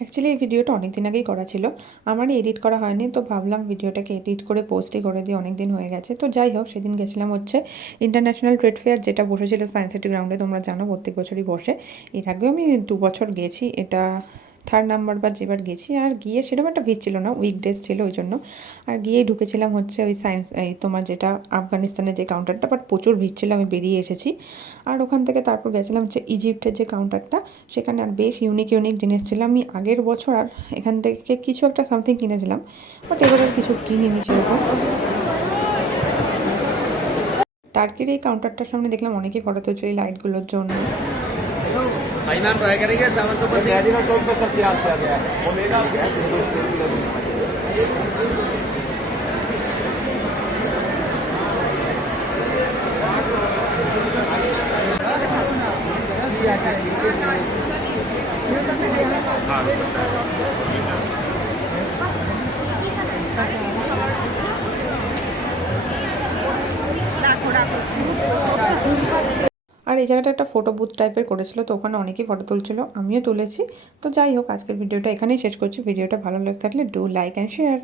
Actually এই ভিডিওটা অনেক দিন আগেই করা ছিল, আমারই এডিট করা হয়নি, তো ভাবলাম ভিডিওটাকে এডিট করে পোস্টই করে দিই, অনেক দিন হয়ে গেছে। তো যাই হোক, সেদিন গেছিলাম হচ্ছে ইন্টারন্যাশনাল ট্রেড ফেয়ার, যেটা বসেছিল সায়েন্স সিটি গ্রাউন্ডে। তোমরা জানো প্রত্যেক বছরই বসে। এর আগেও আমি 2 বছর গেছি, এটা থার্ড নাম্বার বা যেবার গেছি। আর গিয়ে সেরকম একটা ভিড় ছিল না, উইকডেজ ছিল ওই জন্য। আর গিয়েই ঢুকেছিলাম হচ্ছে ওই সায়েন্স, এই তোমার যেটা আফগানিস্তানের যে কাউন্টারটা, বাট প্রচুর ভিড় ছিল, আমি বেরিয়ে এসেছি। আর ওখান থেকে তারপর গেছিলাম হচ্ছে ইজিপ্টের যে কাউন্টারটা, সেখানে আর বেশ ইউনিক ইউনিক জিনিস ছিল। আমি আগের বছর আর এখান থেকে কিছু একটা সামথিং কিনেছিলাম, বাট এবার আর কিছু কিনিনি সেরকম। টার্কির এই কাউন্টারটার সামনে দেখলাম অনেকেই ফটো তুলছে এই লাইটগুলোর জন্য। भाई नाम ट्राई करेंगे सामान के ऊपर से मेडिकल टॉप पर सब तैयार किया गया है ओमेगा भी है আর এই জায়গাটা একটা ফটো বুথ টাইপের করেছিল, তো ওখানে অনেকেই ফটো তুলছিল, আমিও তুলেছি। তো যাই হোক, আজকের ভিডিওটা এখানেই শেষ করছি। ভিডিওটা ভালো লেগে থাকলে ডু লাইক অ্যান্ড শেয়ার।